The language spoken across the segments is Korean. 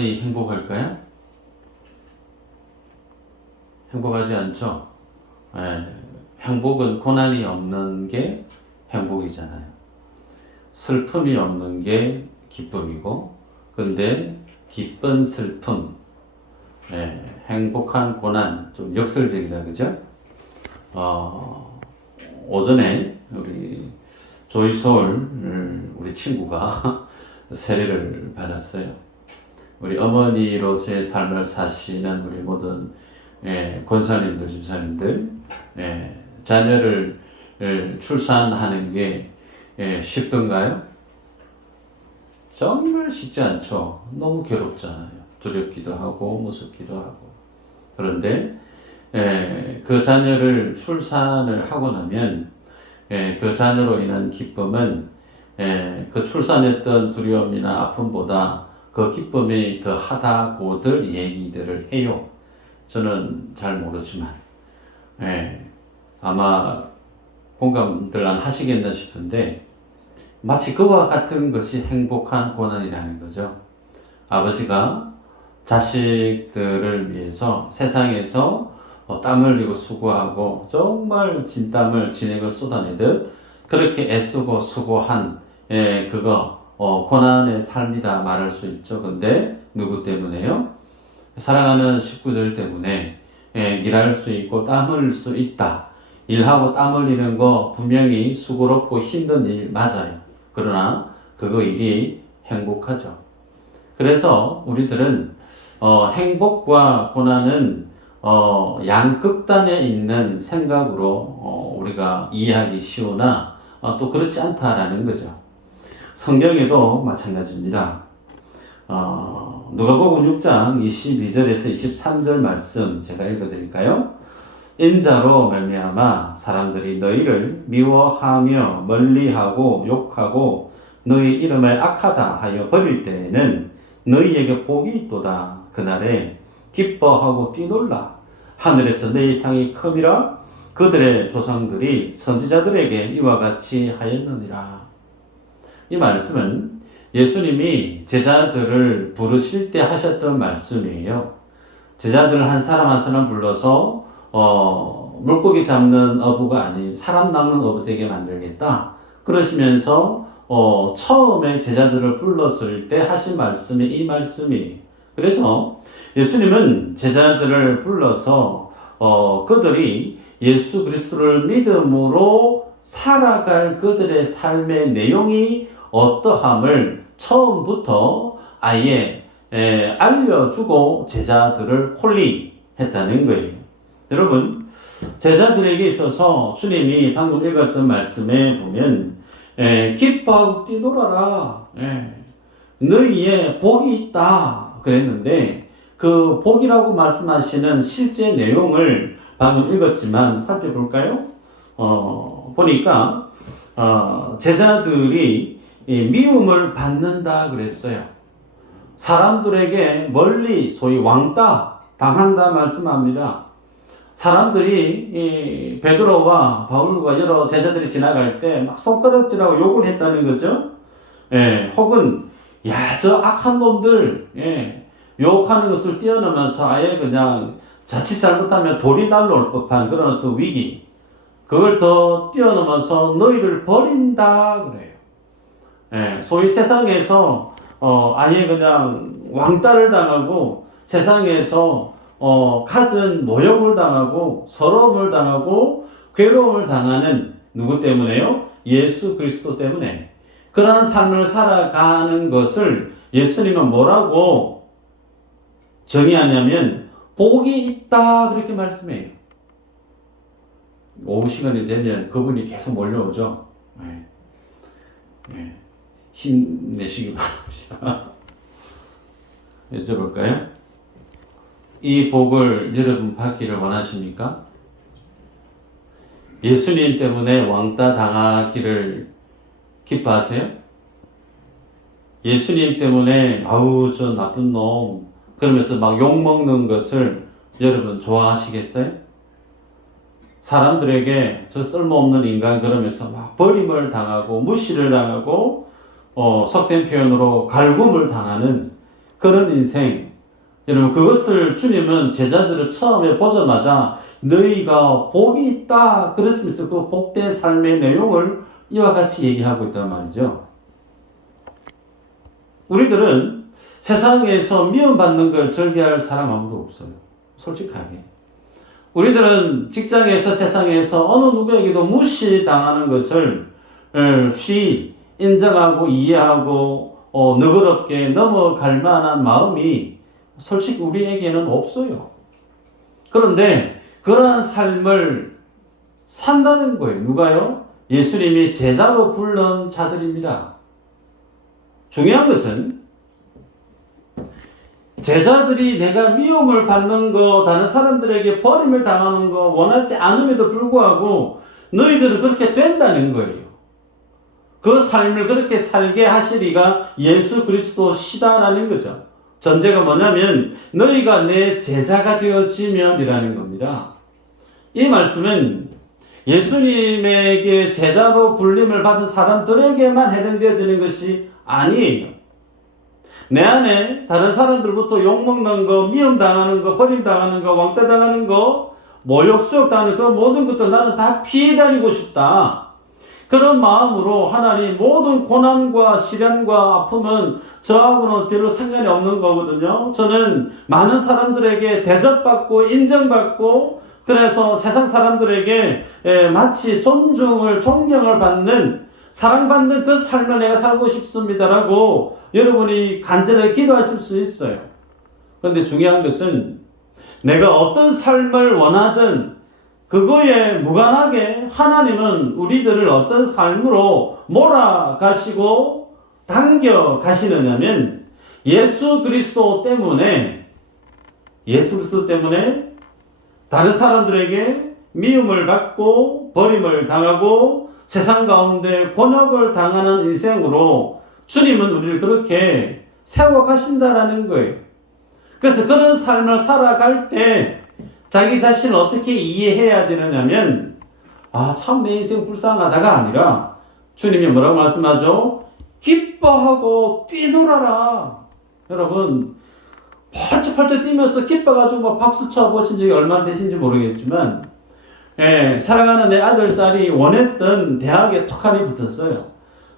고난이 행복할까요? 행복하지 않죠? 예, 행복은 고난이 없는 게 행복이잖아요. 슬픔이 없는 게 기쁨이고, 근데 기쁜 슬픔, 행복한 고난, 좀 역설적이다, 그죠? 오전에 우리 조이솔 우리 친구가 세례를 받았어요. 우리 어머니로서의 삶을 사시는 우리 모든 권사님들, 집사님들, 자녀를 출산하는 게 쉽던가요? 정말 쉽지 않죠. 너무 괴롭잖아요. 두렵기도 하고 무섭기도 하고. 그런데 그 자녀를 출산을 하고 나면 그 자녀로 인한 기쁨은 그 출산했던 두려움이나 아픔보다 그 기쁨이 더 하다고들 얘기들을 해요. 저는 잘 모르지만 아마 공감들 안 하시겠나 싶은데 마치 그와 같은 것이 행복한 고난이라는 거죠. 아버지가 자식들을 위해서 세상에서 땀 흘리고 수고하고 정말 진땀을 진액을 쏟아내듯 그렇게 애쓰고 수고한 고난의 삶이다 말할 수 있죠. 근데 누구 때문에요? 사랑하는 식구들 때문에 일할 수 있고 땀 흘릴 수 있다. 일하고 땀 흘리는 거 분명히 수고롭고 힘든 일 맞아요. 그러나 그거 일이 행복하죠. 그래서 우리들은 행복과 고난은 양극단에 있는 생각으로 우리가 이해하기 쉬우나 또 그렇지 않다라는 거죠. 성경에도 마찬가지입니다. 누가복음 6장 22절에서 23절 말씀 제가 읽어드릴까요? 인자로 말미암아 사람들이 너희를 미워하며 멀리하고 욕하고 너희 이름을 악하다 하여 버릴 때에는 너희에게 복이 있도다. 그날에 기뻐하고 뛰놀라. 하늘에서 내 상이 큼이라. 그들의 조상들이 선지자들에게 이와 같이 하였느니라. 이 말씀은 예수님이 제자들을 부르실 때 하셨던 말씀이에요. 제자들을 한 사람 불러서 물고기 잡는 어부가 아닌 사람 낚는 어부 되게 만들겠다. 그러시면서 처음에 제자들을 불렀을 때 하신 말씀이 이 말씀이에요. 그래서 예수님은 제자들을 불러서 그들이 예수 그리스도를 믿음으로 살아갈 그들의 삶의 내용이 어떠함을 처음부터 아예 알려주고 제자들을 콜링했다는 거예요. 여러분, 제자들에게 있어서 주님이 방금 읽었던 말씀에 보면 기뻐하고 뛰놀아라. 너희의 복이 있다. 그랬는데 그 복이라고 말씀하시는 실제 내용을 방금 읽었지만 살펴볼까요? 보니까 제자들이 미움을 받는다 그랬어요. 사람들에게 멀리 소위 왕따 당한다 말씀합니다. 사람들이 베드로와 바울과 여러 제자들이 지나갈 때 막 손가락질하고 욕을 했다는 거죠. 혹은 야, 저 악한 놈들 욕하는 것을 뛰어넘어서 아예 그냥 자칫 잘못하면 돌이 날라올 법한 그런 어떤 위기, 그걸 더 뛰어넘어서 너희를 버린다 그래요. 소위 세상에서 아예 그냥 왕따를 당하고 세상에서 갖은 모욕을 당하고 서러움을 당하고 괴로움을 당하는 누구 때문에요? 예수 그리스도 때문에. 그러한 삶을 살아가는 것을 예수님은 뭐라고 정의하냐면 복이 있다 그렇게 말씀해요. 오후 시간이 되면 그분이 계속 몰려오죠. 힘내시기 바랍니다. 여쭤볼까요? 이 복을 여러분 받기를 원하십니까? 예수님 때문에 왕따 당하기를 기뻐하세요? 예수님 때문에 아우 저 나쁜 놈 그러면서 막 욕먹는 것을 여러분 좋아하시겠어요? 사람들에게 저 쓸모없는 인간 그러면서 막 버림을 당하고 무시를 당하고 속된 표현으로 갈굼을 당하는 그런 인생. 여러분, 그것을 주님은 제자들을 처음에 보자마자 너희가 복이 있다 그랬으면서 그 복된 삶의 내용을 이와 같이 얘기하고 있단 말이죠. 우리들은 세상에서 미움받는 걸 즐겨할 사람 아무도 없어요. 솔직하게. 우리들은 직장에서 세상에서 어느 누구에게도 무시당하는 것을 쉬 인정하고 이해하고 너그럽게 넘어갈 만한 마음이 솔직히 우리에게는 없어요. 그런데 그러한 삶을 산다는 거예요. 누가요? 예수님이 제자로 부른 자들입니다. 중요한 것은 제자들이 내가 미움을 받는 거, 다른 사람들에게 버림을 당하는 거 원하지 않음에도 불구하고 너희들은 그렇게 된다는 거예요. 그 삶을 그렇게 살게 하시리가 예수 그리스도시다라는 거죠. 전제가 뭐냐면 너희가 내 제자가 되어지면 이라는 겁니다. 이 말씀은 예수님에게 제자로 불림을 받은 사람들에게만 해당되어지는 것이 아니에요. 내 안에 다른 사람들부터 욕먹는 거, 미움당하는 거, 버림당하는 거, 왕따당하는 거, 모욕, 수욕당하는 그 모든 것들 나는 다 피해 다니고 싶다. 그런 마음으로 하나님 모든 고난과 시련과 아픔은 저하고는 별로 상관이 없는 거거든요. 저는 많은 사람들에게 대접받고 인정받고 그래서 세상 사람들에게 마치 존경을 받는 사랑받는 그 삶을 내가 살고 싶습니다라고 여러분이 간절하게 기도하실 수 있어요. 그런데 중요한 것은 내가 어떤 삶을 원하든 그거에 무관하게 하나님은 우리들을 어떤 삶으로 몰아가시고 당겨 가시느냐면 예수 그리스도 때문에 다른 사람들에게 미움을 받고 버림을 당하고 세상 가운데 곤욕을 당하는 인생으로 주님은 우리를 그렇게 세워 가신다라는 거예요. 그래서 그런 삶을 살아갈 때 자기 자신을 어떻게 이해해야 되느냐면 참 내 인생 불쌍하다가 아니라 주님이 뭐라고 말씀하죠? 기뻐하고 뛰놀아라. 여러분 펄쩍펄쩍 뛰면서 기뻐가지고 막 박수 쳐보신 적이 얼마나 되신지 모르겠지만 사랑하는 내 아들, 딸이 원했던 대학에 턱하니 붙었어요.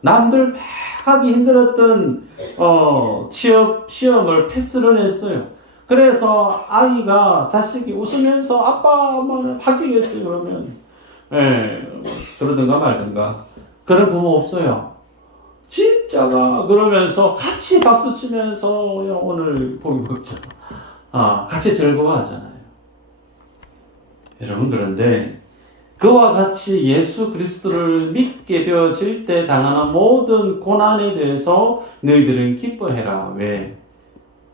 남들 막 하기 힘들었던 취업 시험을 패스를 했어요. 그래서 아이가 자식이 웃으면서 아빠 엄마 합격했어요 그러면 그러든가 말든가 그런 부모 없어요. 진짜가 그러면서 같이 박수 치면서 오늘 복이 먹자 같이 즐거워하잖아요. 여러분 그런데 그와 같이 예수 그리스도를 믿게 되어질 때 당하는 모든 고난에 대해서 너희들은 기뻐해라. 왜?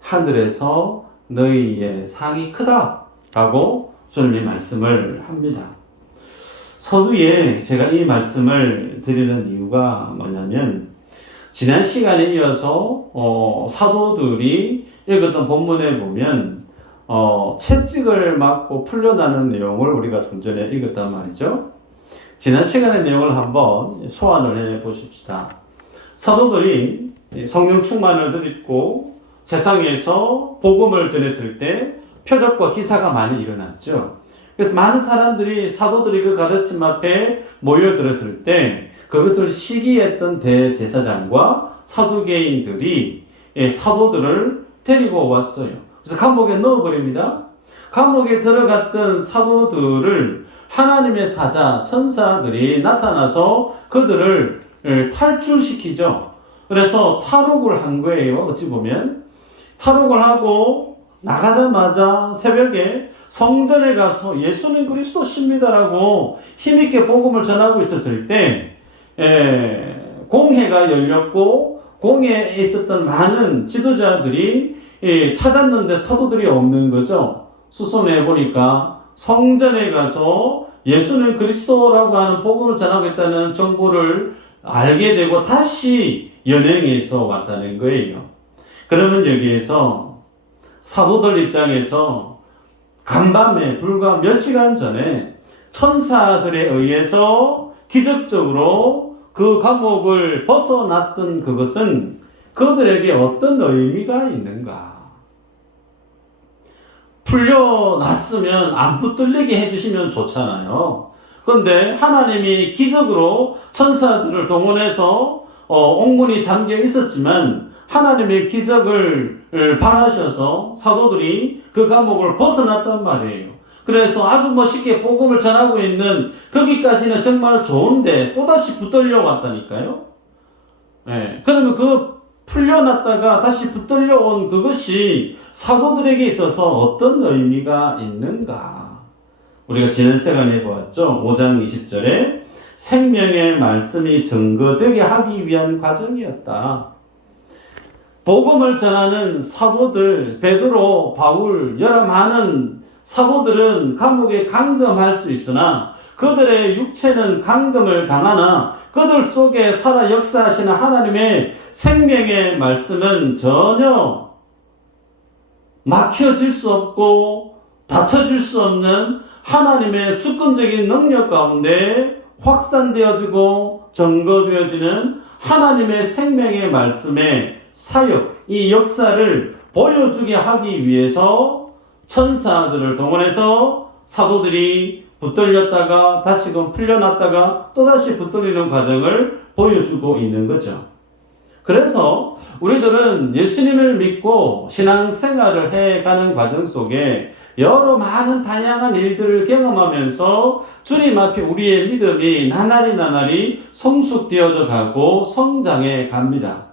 하늘에서 너희의 상이 크다 라고 주님이 말씀을 합니다. 서두에 제가 이 말씀을 드리는 이유가 뭐냐면 지난 시간에 이어서 사도들이 읽었던 본문에 보면 채찍을 맞고 풀려나는 내용을 우리가 좀 전에 읽었단 말이죠. 지난 시간의 내용을 한번 소환을 해 보십시다. 사도들이 성령 충만을 드리고 세상에서 복음을 전했을 때 표적과 기사가 많이 일어났죠. 그래서 많은 사람들이 사도들이 그 가르침 앞에 모여들었을 때 그것을 시기했던 대제사장과 사두개인들이 사도들을 데리고 왔어요. 그래서 감옥에 넣어버립니다. 감옥에 들어갔던 사도들을 하나님의 사자, 천사들이 나타나서 그들을 탈출시키죠. 그래서 탈옥을 한 거예요. 어찌 보면. 탈옥을 하고 나가자마자 새벽에 성전에 가서 예수는 그리스도십니다라고 힘있게 복음을 전하고 있었을 때 공회가 열렸고 공회에 있었던 많은 지도자들이 찾았는데 사도들이 없는 거죠. 수소문해 보니까 성전에 가서 예수는 그리스도라고 하는 복음을 전하고 있다는 정보를 알게 되고 다시 연행해서 왔다는 거예요. 그러면 여기에서 사도들 입장에서 간밤에 불과 몇 시간 전에 천사들에 의해서 기적적으로 그 감옥을 벗어났던 그것은 그들에게 어떤 의미가 있는가? 풀려났으면 안 붙들리게 해주시면 좋잖아요. 그런데 하나님이 기적으로 천사들을 동원해서 옥문이 잠겨 있었지만 하나님의 기적을 바라셔서 사도들이 그 감옥을 벗어났단 말이에요. 그래서 아주 멋있게 복음을 전하고 있는 거기까지는 정말 좋은데 또다시 붙들려 왔다니까요. 네. 그러면 그 풀려났다가 다시 붙들려 온 그것이 사도들에게 있어서 어떤 의미가 있는가? 우리가 지난 시간에 보았죠. 5장 20절에 생명의 말씀이 증거되게 하기 위한 과정이었다. 복음을 전하는 사도들, 베드로, 바울, 여러 많은 사도들은 감옥에 감금할 수 있으나 그들의 육체는 감금을 당하나 그들 속에 살아 역사하시는 하나님의 생명의 말씀은 전혀 막혀질 수 없고 닫혀질 수 없는 하나님의 주권적인 능력 가운데 확산되어지고 증거되어지는 하나님의 생명의 말씀의 사역, 이 역사를 보여주게 하기 위해서 천사들을 동원해서 사도들이 붙들렸다가 다시금 풀려났다가 또다시 붙들리는 과정을 보여주고 있는 거죠. 그래서 우리들은 예수님을 믿고 신앙생활을 해가는 과정 속에 여러 많은 다양한 일들을 경험하면서 주님 앞에 우리의 믿음이 나날이 성숙되어져 가고 성장해 갑니다.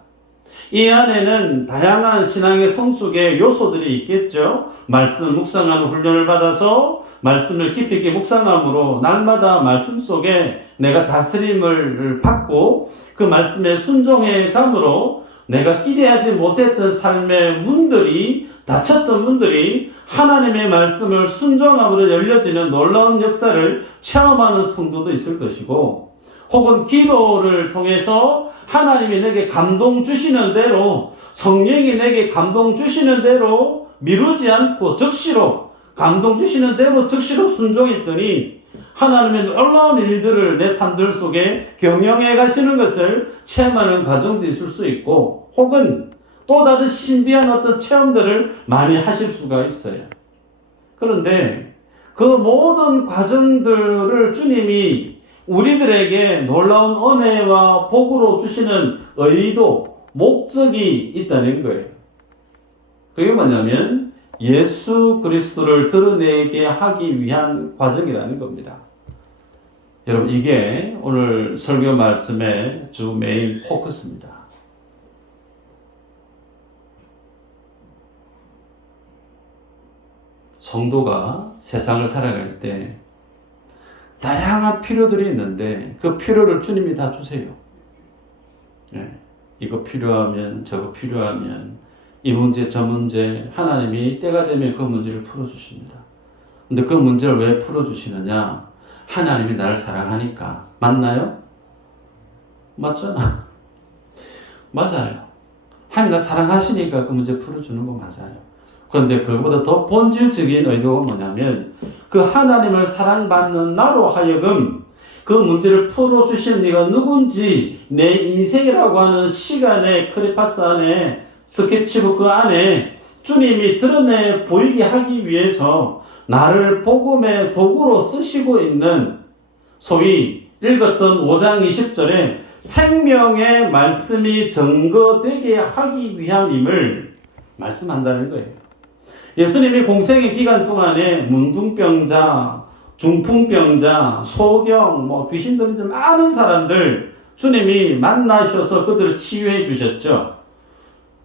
이 안에는 다양한 신앙의 성숙의 요소들이 있겠죠. 말씀 묵상하는 훈련을 받아서 말씀을 깊이 있게 묵상함으로 날마다 말씀 속에 내가 다스림을 받고 그 말씀에 순종해 감으로 내가 기대하지 못했던 삶의 문들이 닫혔던 문들이 하나님의 말씀을 순종함으로 열려지는 놀라운 역사를 체험하는 성도도 있을 것이고 혹은 기도를 통해서 하나님이 내게 감동 주시는 대로 성령이 내게 감동 주시는 대로 미루지 않고 즉시로 감동 주시는 대로 즉시로 순종했더니 하나님의 놀라운 일들을 내 삶들 속에 경영해 가시는 것을 체험하는 과정도 있을 수 있고 혹은 또 다른 신비한 어떤 체험들을 많이 하실 수가 있어요. 그런데 그 모든 과정들을 주님이 우리들에게 놀라운 은혜와 복으로 주시는 의도, 목적이 있다는 거예요. 그게 뭐냐면 예수 그리스도를 드러내게 하기 위한 과정이라는 겁니다. 여러분 이게 오늘 설교 말씀의 주 메인 포커스입니다. 성도가 세상을 살아갈 때 다양한 필요들이 있는데 그 필요를 주님이 다 주세요. 네. 이거 필요하면 저거 필요하면 이 문제 저 문제 하나님이 때가 되면 그 문제를 풀어주십니다. 근데 그 문제를 왜 풀어주시느냐? 하나님이 나를 사랑하니까. 맞나요? 맞죠? 맞아요. 하나님 나 사랑하시니까 그 문제 풀어주는 거 맞아요. 그런데 그보다 더 본질적인 의도가 뭐냐면 그 하나님을 사랑받는 나로 하여금 그 문제를 풀어주신 네가 누군지 내 인생이라고 하는 시간의 크레파스 안에 스케치북 그 안에 주님이 드러내 보이게 하기 위해서 나를 복음의 도구로 쓰시고 있는 소위 읽었던 5장 20절에 생명의 말씀이 증거되게 하기 위함임을 말씀한다는 거예요. 예수님이 공생의 기간 동안에 문둥병자, 중풍병자, 소경, 귀신 들린 많은 사람들 주님이 만나셔서 그들을 치유해 주셨죠.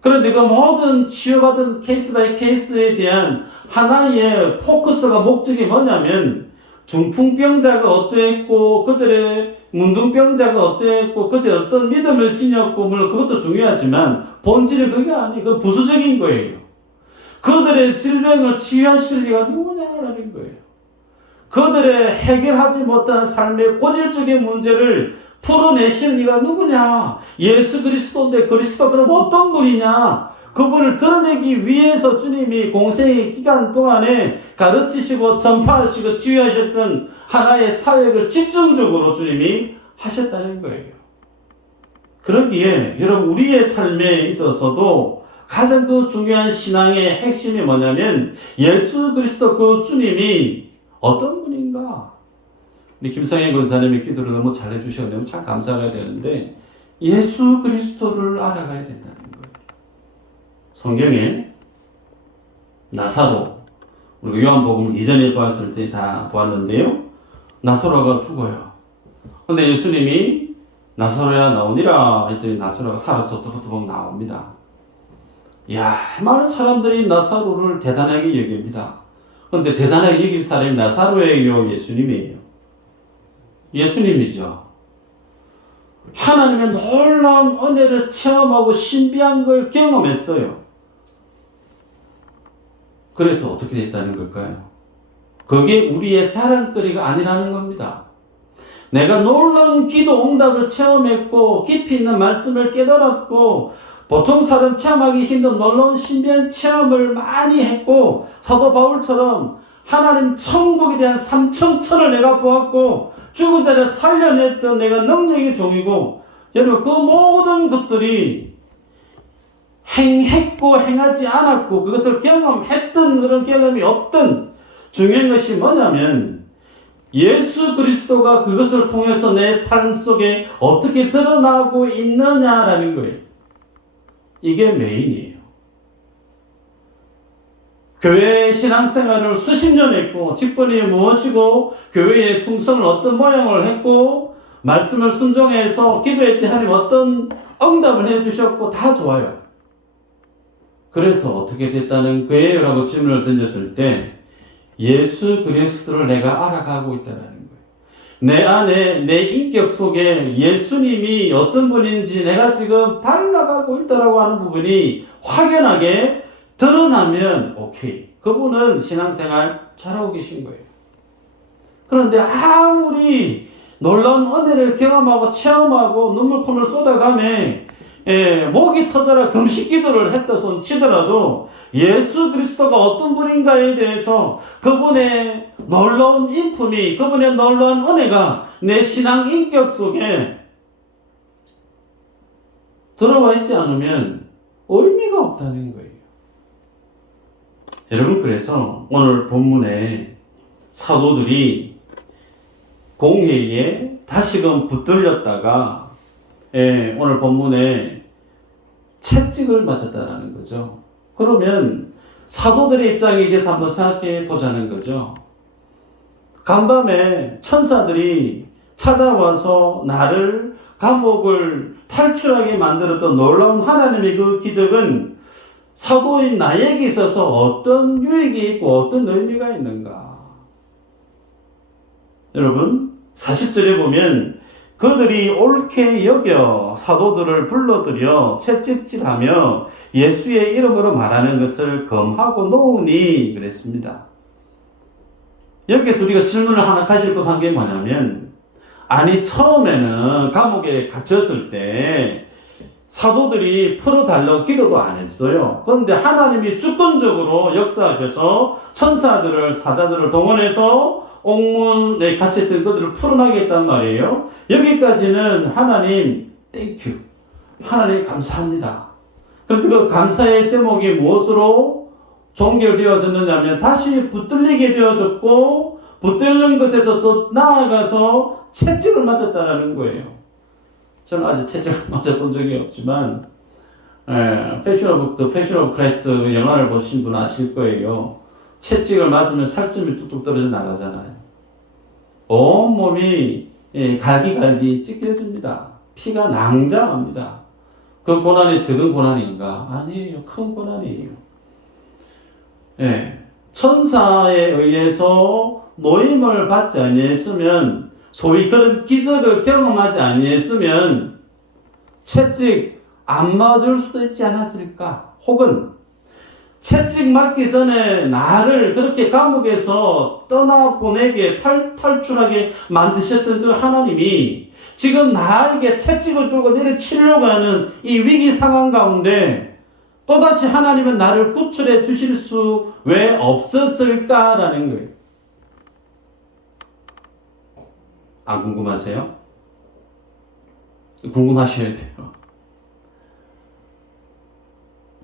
그런데 그 모든 치유받은 케이스 바이 케이스에 대한 하나의 포커스가 목적이 뭐냐면 중풍병자가 어떠했고 그들의 문둥병자가 어떠했고 그들이 어떤 믿음을 지녔고 물론 그것도 중요하지만 본질이 그게 아니고 그 부수적인 거예요. 그들의 질병을 치유하실 리가 누구냐라는 거예요. 그들의 해결하지 못한 삶의 고질적인 문제를 풀어내실 리가 누구냐? 예수 그리스도인데 그리스도 그럼 어떤 분이냐? 그분을 드러내기 위해서 주님이 공생의 기간 동안에 가르치시고 전파하시고 치유하셨던 하나의 사역을 집중적으로 주님이 하셨다는 거예요. 그러기에 여러분 우리의 삶에 있어서도 가장 그 중요한 신앙의 핵심이 뭐냐면 예수 그리스도 그 주님이 어떤 분인가. 우리 김상현 권사님의 기도를 너무 잘해주셔서 너무 참 감사가 되는데 예수 그리스도를 알아가야 된다는 거예요. 성경에 나사로 우리가 요한복음 이전에 보았을 때 다 보았는데요. 나사로가 죽어요. 근데 예수님이 나사로야 나오니라 했더니 나사로가 살아서 또박또박 나옵니다. 이야, 많은 사람들이 나사로를 대단하게 여깁니다. 그런데 대단하게 여길 사람이 나사로예요, 예수님이에요? 예수님이죠. 하나님의 놀라운 은혜를 체험하고 신비한 걸 경험했어요. 그래서 어떻게 됐다는 걸까요? 그게 우리의 자랑거리가 아니라는 겁니다. 내가 놀라운 기도 응답을 체험했고 깊이 있는 말씀을 깨달았고 보통 사람 체험하기 힘든 놀라운 신비한 체험을 많이 했고 사도 바울처럼 하나님 천국에 대한 삼천천을 내가 보았고 죽은 자를 살려냈던 내가 능력의 종이고 여러분 그 모든 것들이 행했고 행하지 않았고 그것을 경험했던 그런 경험이 없던 중요한 것이 뭐냐면 예수 그리스도가 그것을 통해서 내 삶 속에 어떻게 드러나고 있느냐라는 거예요. 이게 메인이에요. 교회의 신앙생활을 수십 년 했고 직분이 무엇이고 교회의 충성을 어떤 모양을 했고 말씀을 순종해서 기도할 때 하나님 어떤 응답을 해주셨고 다 좋아요. 그래서 어떻게 됐다는 거예요? 라고 질문을 던졌을 때 예수 그리스도를 내가 알아가고 있다는 거예요. 내 안에 내 인격 속에 예수님이 어떤 분인지 내가 지금 닮아가고 있다라고 하는 부분이 확연하게 드러나면 오케이. 그분은 신앙생활 잘하고 계신 거예요. 그런데 아무리 놀라운 은혜를 경험하고 체험하고 눈물 콧물 쏟아가며 목이 터져라 금식 기도를 했다 손 치더라도 예수 그리스도가 어떤 분인가에 대해서 그분의 놀라운 인품이 그분의 놀라운 은혜가 내 신앙 인격 속에 들어와 있지 않으면 의미가 없다는 거예요. 여러분 그래서 오늘 본문에 사도들이 공회에 다시금 붙들렸다가 오늘 본문에 채찍을 맞았다는 거죠. 그러면 사도들의 입장에 대해서 한번 생각해 보자는 거죠. 간밤에 천사들이 찾아와서 나를 감옥을 탈출하게 만들었던 놀라운 하나님의 그 기적은 사도인 나에게 있어서 어떤 유익이 있고 어떤 의미가 있는가? 여러분 40절에 보면 그들이 옳게 여겨 사도들을 불러들여 채찍질하며 예수의 이름으로 말하는 것을 검하고 놓으니 그랬습니다. 여기서 우리가 질문을 하나 가질 법한 게 뭐냐면 아니 처음에는 감옥에 갇혔을 때 사도들이 풀어달라고 기도도 안 했어요. 그런데 하나님이 주권적으로 역사하셔서 천사들을 사자들을 동원해서 옥문에 갇혔던 그들을 풀어나겠단 말이에요. 여기까지는 하나님 땡큐 하나님 감사합니다. 그런데 그 감사의 제목이 무엇으로 종결되어졌느냐면 다시 붙들리게 되어졌고 붙들는 것에서 또 나아가서 채찍을 맞았다는 거예요. 저는 아직 채찍을 맞아본 적이 없지만 패션 오브 크라이스트 영화를 보신 분 아실 거예요. 채찍을 맞으면 살점이 뚝뚝 떨어져 나가잖아요. 온몸이 갈기갈기 찢겨집니다. 피가 낭자합니다. 그 고난이 적은 고난인가? 아니에요. 큰 고난이에요. 천사에 의해서 노임을 받지 아니했으면 소위 그런 기적을 경험하지 아니했으면 채찍 안 맞을 수도 있지 않았을까? 혹은 채찍 맞기 전에 나를 그렇게 감옥에서 떠나보내게 탈출하게 만드셨던 그 하나님이 지금 나에게 채찍을 들고 내려치려고 하는 이 위기 상황 가운데 또다시 하나님은 나를 구출해 주실 수 왜 없었을까라는 거예요. 안 궁금하세요? 궁금하셔야 돼요.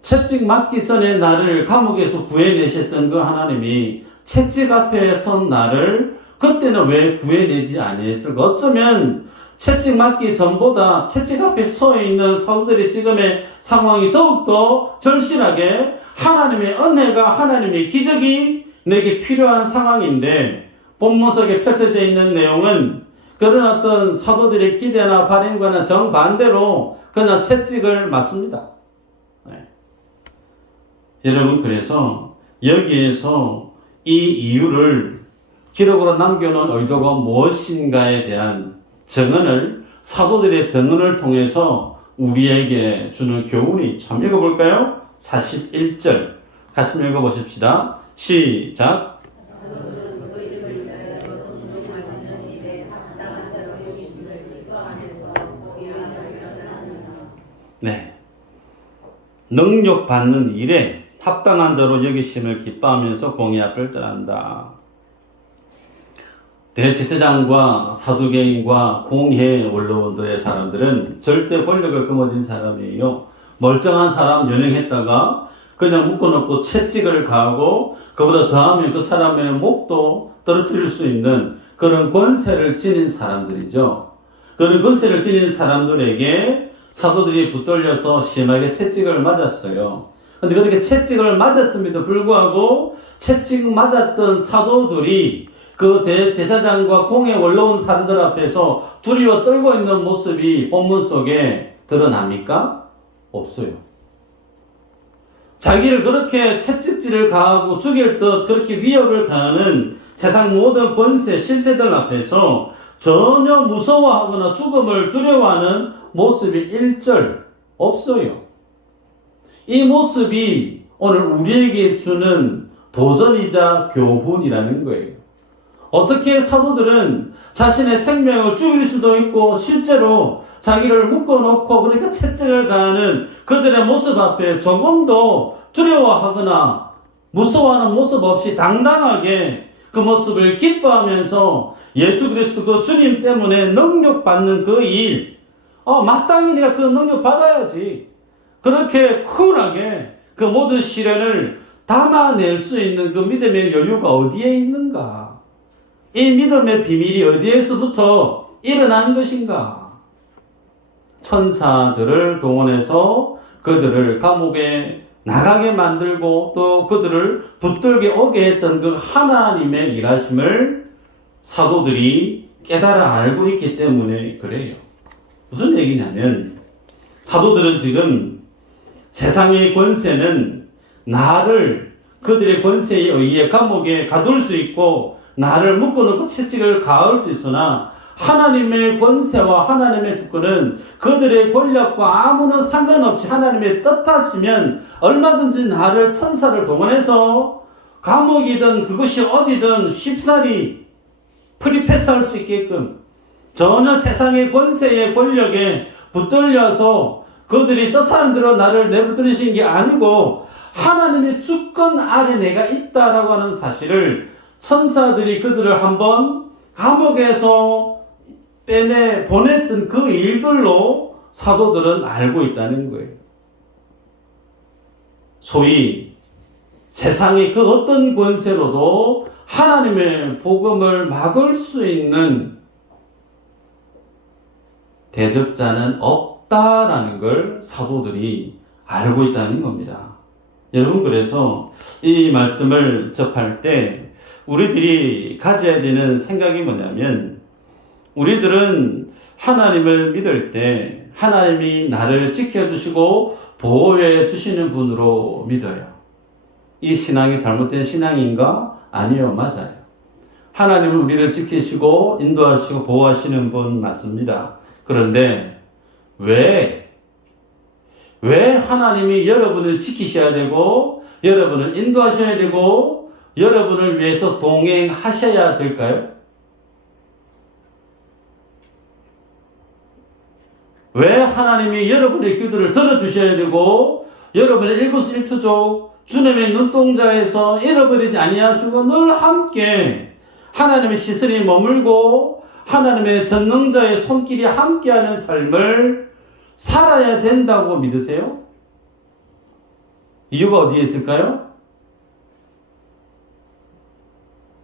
채찍 맞기 전에 나를 감옥에서 구해내셨던 그 하나님이 채찍 앞에 선 나를 그때는 왜 구해내지 아니했을까? 어쩌면 채찍 맞기 전보다 채찍 앞에 서 있는 사도들의 지금의 상황이 더욱더 절실하게 하나님의 은혜가, 하나님의 기적이 내게 필요한 상황인데, 본문 속에 펼쳐져 있는 내용은 그런 어떤 사도들의 기대나 바램과는 정반대로 그냥 채찍을 맞습니다. 네. 여러분, 그래서 여기에서 이 이유를 기록으로 남겨놓은 의도가 무엇인가에 대한 증언을, 사도들의 증언을 통해서 우리에게 주는 교훈이 참, 읽어볼까요? 41절 같이 읽어보십시다. 시작. 네. 능력 받는 일에 합당한 자로 여기심을 기뻐하면서 공의 앞을 떠난다. 대제사장과 사두개인과 공회 원로원들의 사람들은 절대 권력을 거머쥔 사람이에요. 멀쩡한 사람 연행했다가 그냥 묶어놓고 채찍을 가하고 그보다 더하면 그 사람의 목도 떨어뜨릴 수 있는 그런 권세를 지닌 사람들이죠. 그런 권세를 지닌 사람들에게 사도들이 붙들려서 심하게 채찍을 맞았어요. 근데 그렇게 채찍을 맞았음에도 불구하고 채찍 맞았던 사도들이 그 대제사장과 공회 원로원 사람들 앞에서 두려워 떨고 있는 모습이 본문 속에 드러납니까? 없어요. 자기를 그렇게 채찍질을 가하고 죽일 듯 그렇게 위협을 가하는 세상 모든 권세, 실세들 앞에서 전혀 무서워하거나 죽음을 두려워하는 모습이 일절 없어요. 이 모습이 오늘 우리에게 주는 도전이자 교훈이라는 거예요. 어떻게 사도들은 자신의 생명을 죽일 수도 있고 실제로 자기를 묶어놓고 그러니까 채찍을 가하는 그들의 모습 앞에 조금도 두려워하거나 무서워하는 모습 없이 당당하게 그 모습을 기뻐하면서 예수 그리스도 그 주님 때문에 능력받는 그 일, 마땅히 내가 그 능력 받아야지. 그렇게 쿨하게 그 모든 시련을 담아낼 수 있는 그 믿음의 여유가 어디에 있는가? 이 믿음의 비밀이 어디에서부터 일어난 것인가? 천사들을 동원해서 그들을 감옥에 나가게 만들고 또 그들을 붙들게 오게 했던 그 하나님의 일하심을 사도들이 깨달아 알고 있기 때문에 그래요. 무슨 얘기냐면 사도들은 지금 세상의 권세는 나를 그들의 권세에 의해 감옥에 가둘 수 있고 나를 묶어놓고 채찍을 가할 수 있으나 하나님의 권세와 하나님의 주권은 그들의 권력과 아무런 상관없이 하나님의 뜻하시면 얼마든지 나를 천사를 동원해서 감옥이든 그것이 어디든 쉽사리 프리패스할 수 있게끔 전혀 세상의 권세의 권력에 붙들려서 그들이 뜻하는 대로 나를 내버려두시는 게 아니고 하나님의 주권 아래 내가 있다라고 하는 사실을 천사들이 그들을 한번 감옥에서 보냈던 그 일들로 사도들은 알고 있다는 거예요. 소위 세상의 그 어떤 권세로도 하나님의 복음을 막을 수 있는 대적자는 없다라는 걸 사도들이 알고 있다는 겁니다. 여러분, 그래서 이 말씀을 접할 때 우리들이 가져야 되는 생각이 뭐냐면, 우리들은 하나님을 믿을 때 하나님이 나를 지켜주시고 보호해 주시는 분으로 믿어요. 이 신앙이 잘못된 신앙인가? 아니요, 맞아요. 하나님은 우리를 지키시고 인도하시고 보호하시는 분 맞습니다. 그런데 왜 하나님이 여러분을 지키셔야 되고 여러분을 인도하셔야 되고 여러분을 위해서 동행하셔야 될까요? 왜 하나님이 여러분의 기도를 들어주셔야 되고 여러분의 일거수일투족 주님의 눈동자에서 잃어버리지 아니하시고 늘 함께 하나님의 시선이 머물고 하나님의 전능자의 손길이 함께하는 삶을 살아야 된다고 믿으세요? 이유가 어디에 있을까요?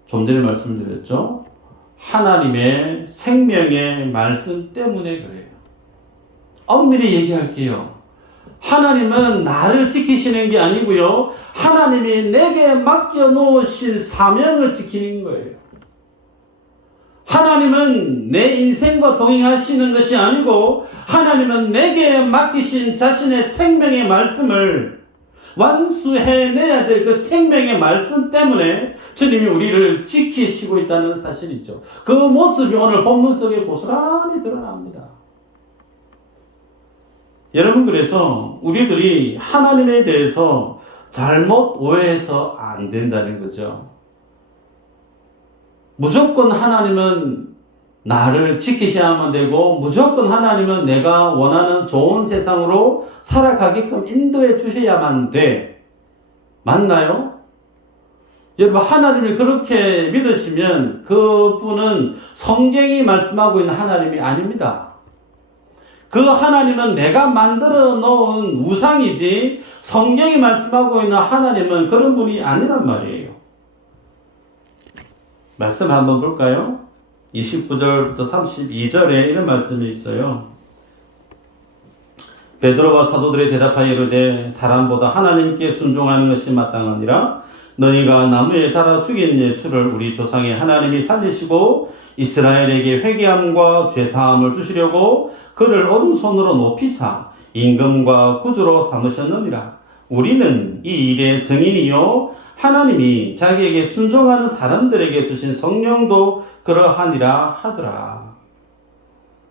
좀 전에 말씀드렸죠? 하나님의 생명의 말씀 때문에 그래요. 엄밀히 얘기할게요. 하나님은 나를 지키시는 게 아니고요. 하나님이 내게 맡겨놓으신 사명을 지키는 거예요. 하나님은 내 인생과 동행하시는 것이 아니고 하나님은 내게 맡기신 자신의 생명의 말씀을 완수해내야 될 그 생명의 말씀 때문에 주님이 우리를 지키시고 있다는 사실이죠. 그 모습이 오늘 본문 속에 고스란히 드러납니다. 여러분, 그래서 우리들이 하나님에 대해서 잘못 오해해서 안 된다는 거죠. 무조건 하나님은 나를 지키셔야만 되고 무조건 하나님은 내가 원하는 좋은 세상으로 살아가게끔 인도해 주셔야만 돼. 맞나요? 여러분, 하나님을 그렇게 믿으시면 그분은 성경이 말씀하고 있는 하나님이 아닙니다. 그 하나님은 내가 만들어 놓은 우상이지 성경이 말씀하고 있는 하나님은 그런 분이 아니란 말이에요. 말씀 한번 볼까요? 29절부터 32절에 이런 말씀이 있어요. 베드로와 사도들이 대답하여 이르되 사람보다 하나님께 순종하는 것이 마땅하니라. 너희가 나무에 달아 죽인 예수를 우리 조상의 하나님이 살리시고 이스라엘에게 회개함과 죄사함을 주시려고 그를 오른손으로 높이사 임금과 구주로 삼으셨느니라. 우리는 이 일의 증인이요 하나님이 자기에게 순종하는 사람들에게 주신 성령도 그러하니라 하더라.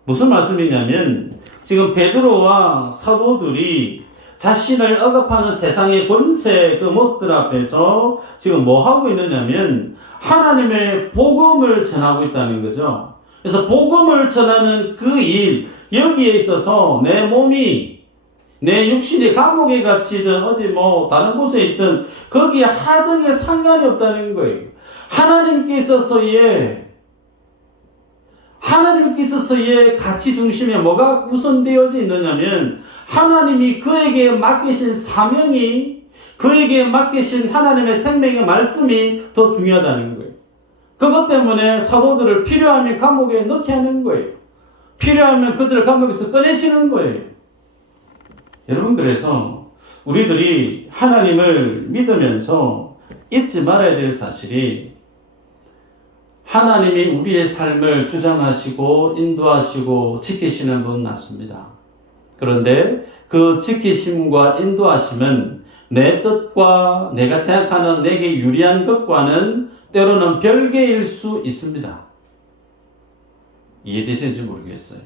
무슨 말씀이냐면 지금 베드로와 사도들이 자신을 억압하는 세상의 권세 그 모습들 앞에서 지금 뭐 하고 있느냐면 하나님의 복음을 전하고 있다는 거죠. 그래서 복음을 전하는 그 일, 여기에 있어서 내 몸이 내 육신이 감옥에 갇히든 어디 뭐 다른 곳에 있든 거기에 하등에 상관이 없다는 거예요. 하나님께 있어서의 가치 중심에 뭐가 우선되어져 있느냐면 하나님이 그에게 맡기신 사명이 그에게 맡기신 하나님의 생명의 말씀이 더 중요하다는 거예요. 그것 때문에 사도들을 필요하면 감옥에 넣게 하는 거예요. 필요하면 그들을 감옥에서 꺼내시는 거예요. 여러분, 그래서 우리들이 하나님을 믿으면서 잊지 말아야 될 사실이 하나님이 우리의 삶을 주장하시고 인도하시고 지키시는 분 맞습니다. 그런데 그 지키심과 인도하심은 내 뜻과 내가 생각하는 내게 유리한 것과는 때로는 별개일 수 있습니다. 이해되시는지 모르겠어요.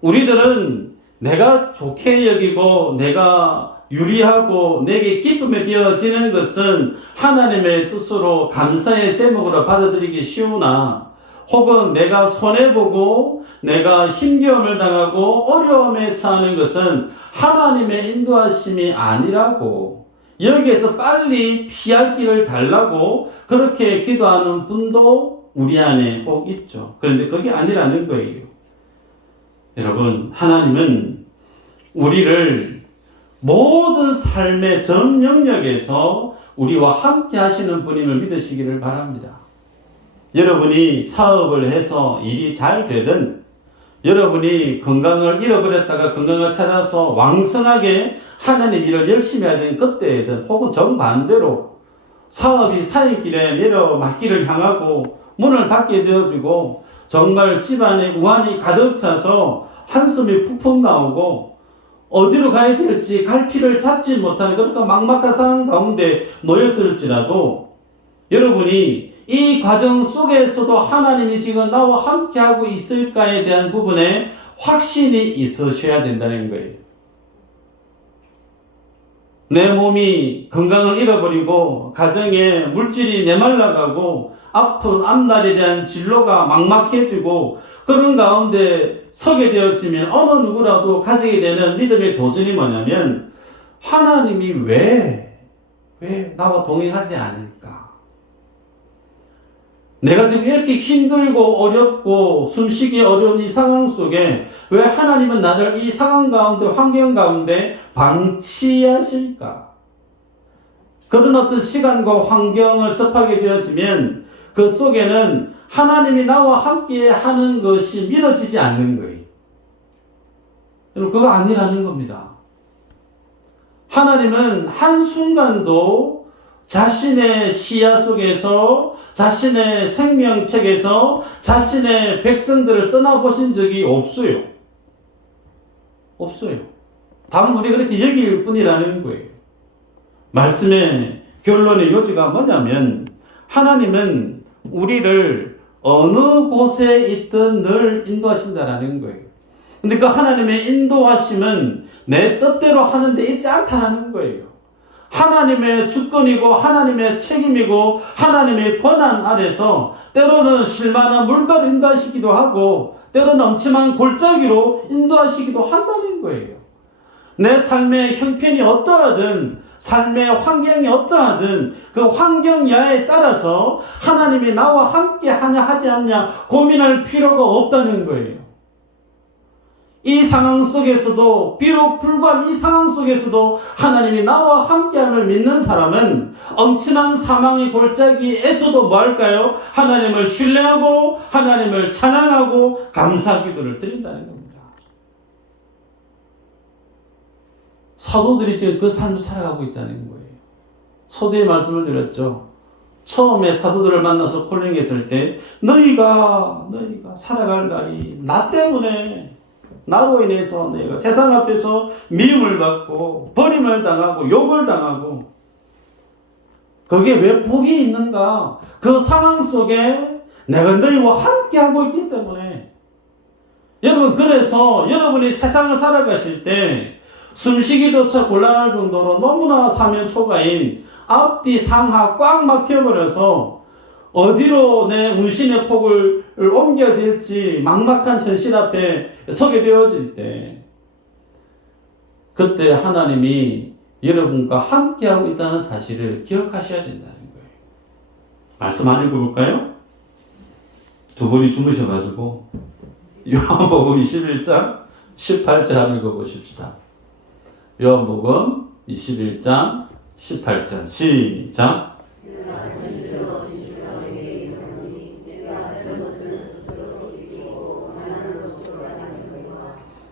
우리들은 내가 좋게 여기고 내가 유리하고 내게 기쁨이 되어지는 것은 하나님의 뜻으로 감사의 제목으로 받아들이기 쉬우나 혹은 내가 손해보고 내가 힘겨움을 당하고 어려움에 처하는 것은 하나님의 인도하심이 아니라고 여기에서 빨리 피할 길을 달라고 그렇게 기도하는 분도 우리 안에 꼭 있죠. 그런데 그게 아니라는 거예요. 여러분, 하나님은 우리를 모든 삶의 전 영역에서 우리와 함께 하시는 분임을 믿으시기를 바랍니다. 여러분이 사업을 해서 일이 잘 되든 여러분이 건강을 잃어버렸다가 건강을 찾아서 왕성하게 하나님 일을 열심히 해야 되는 그때든 혹은 정반대로 사업이 사익길에 내려막기를 향하고 문을 닫게 되어지고 정말 집안에 우환이 가득 차서 한숨이 푹푹 나오고 어디로 가야 될지 갈 길을 찾지 못하는 그렇게 막막한 상황 가운데 놓였을지라도 여러분이 이 과정 속에서도 하나님이 지금 나와 함께하고 있을까에 대한 부분에 확신이 있으셔야 된다는 거예요. 내 몸이 건강을 잃어버리고 가정에 물질이 메말라가고 아픈 앞날에 대한 진로가 막막해지고 그런 가운데 서게 되어지면 어느 누구라도 가지게 되는 믿음의 도전이 뭐냐면 하나님이 왜 나와 동행하지 않을까? 내가 지금 이렇게 힘들고 어렵고 숨쉬기 어려운 이 상황 속에 왜 하나님은 나를 이 상황 가운데, 환경 가운데 방치하실까? 그런 어떤 시간과 환경을 접하게 되어지면 그 속에는 하나님이 나와 함께 하는 것이 믿어지지 않는 거예요. 여러분, 그거 아니라는 겁니다. 하나님은 한순간도 자신의 시야 속에서, 자신의 생명책에서 자신의 백성들을 떠나보신 적이 없어요. 없어요. 다만 우리 그렇게 여길 뿐이라는 거예요. 말씀의 결론의 요지가 뭐냐면 하나님은 우리를 어느 곳에 있든 늘 인도하신다라는 거예요. 근데 그 하나님의 인도하심은 내 뜻대로 하는데 있지 않다는 거예요. 하나님의 주권이고 하나님의 책임이고 하나님의 권한 아래서 때로는 실만한 물가로 인도하시기도 하고 때로는 엄침한 골짜기로 인도하시기도 한다는 거예요. 내 삶의 형편이 어떠하든 삶의 환경이 어떠하든 그 환경 야에 따라서 하나님이 나와 함께 하냐 하지 않냐 고민할 필요가 없다는 거예요. 이 상황 속에서도 비록 불구한 이 상황 속에서도 하나님이 나와 함께함을 믿는 사람은 엄청난 사망의 골짜기에서도 뭐 할까요? 하나님을 신뢰하고 하나님을 찬양하고 감사 기도를 드린다는 겁니다. 사도들이 지금 그 삶을 살아가고 있다는 거예요. 소대의 말씀을 드렸죠. 처음에 사도들을 만나서 콜링했을 때 너희가 살아갈 날이 나 때문에 나로 인해서 내가 세상 앞에서 미움을 받고 버림을 당하고 욕을 당하고 그게 왜 복이 있는가? 그 상황 속에 내가 너희와 함께하고 있기 때문에 여러분 그래서 여러분이 세상을 살아가실 때 숨쉬기조차 곤란할 정도로 너무나 사면초가인 앞뒤 상하 꽉 막혀버려서 어디로 내 운신의 폭을 옮겨야 될지 막막한 현실 앞에 서게 되어질 때 그때 하나님이 여러분과 함께하고 있다는 사실을 기억하셔야 된다는 거예요. 말씀 안 읽어볼까요? 두 분이 주무셔가지고 요한복음 21장 18절 읽어보십시다. 요한복음 21장 18절 시작.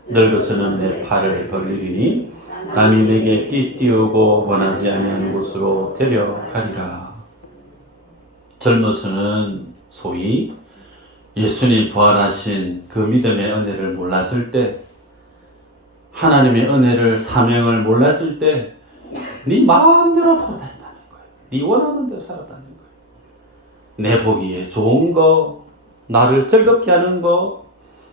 늙어서는 내 팔을 벌리리니 남이 내게 띠띠우고 원하지 아니하는 곳으로 데려가리라. 젊어서는 소위 예수님 부활하신 그 믿음의 은혜를 몰랐을 때 하나님의 은혜를 사명을 몰랐을 때 네 마음대로 돌아다닌다는 거예요. 네 원하는 대로 살았다는 거예요. 내 보기에 좋은 거, 나를 즐겁게 하는 거,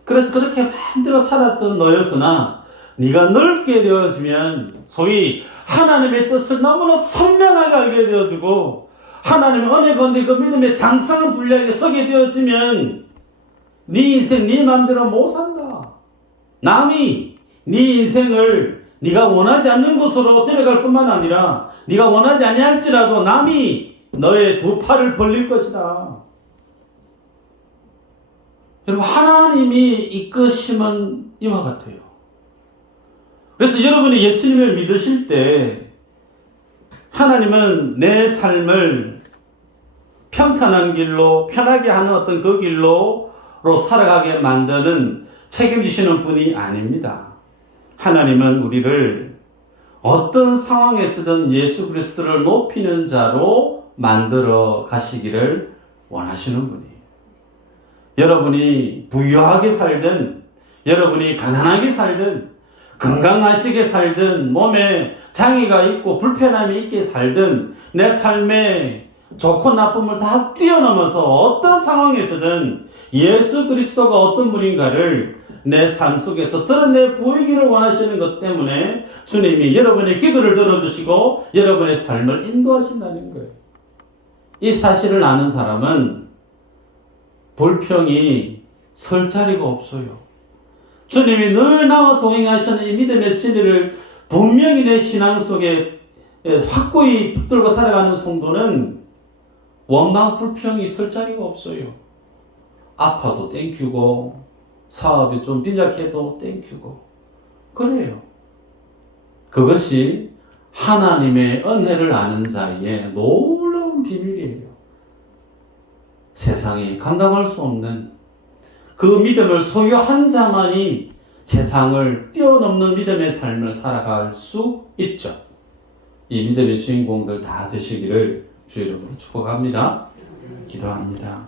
그래서 그렇게 마음대로 살았던 너였으나 네가 넓게 되어지면 소위 하나님의 뜻을 너무나 선명하게 알게 되어지고 하나님의 은혜 가운데 그 믿음의 장성한 분량에 서게 되어지면 네 인생 네 마음대로 못 산다. 남이 네 인생을 네가 원하지 않는 곳으로 데려갈 뿐만 아니라 네가 원하지 아니할지라도 남이 너의 두 팔을 벌릴 것이다. 여러분 하나님이 이끄심은 이와 같아요. 그래서 여러분이 예수님을 믿으실 때 하나님은 내 삶을 평탄한 길로 편하게 하는 어떤 그 길로 살아가게 만드는 책임지시는 분이 아닙니다. 하나님은 우리를 어떤 상황에서든 예수 그리스도를 높이는 자로 만들어 가시기를 원하시는 분이에요. 여러분이 부유하게 살든 여러분이 가난하게 살든 건강하시게 살든 몸에 장애가 있고 불편함이 있게 살든 내 삶에 좋고 나쁨을 다 뛰어넘어서 어떤 상황에서든 예수 그리스도가 어떤 분인가를 내 삶 속에서 드러내 보이기를 원하시는 것 때문에 주님이 여러분의 기도를 들어주시고 여러분의 삶을 인도하신다는 거예요. 이 사실을 아는 사람은 불평이 설 자리가 없어요. 주님이 늘 나와 동행하시는 이 믿음의 진리를 분명히 내 신앙 속에 확고히 붙들고 살아가는 성도는 원망 불평이 있을 자리가 없어요. 아파도 땡큐고 사업이 좀 빈약해도 땡큐고 그래요. 그것이 하나님의 은혜를 아는 자의 놀라운 비밀이에요. 세상이 감당할 수 없는 그 믿음을 소유한 자만이 세상을 뛰어넘는 믿음의 삶을 살아갈 수 있죠. 이 믿음의 주인공들 다 되시기를 주 이름으로 축복합니다. 기도합니다.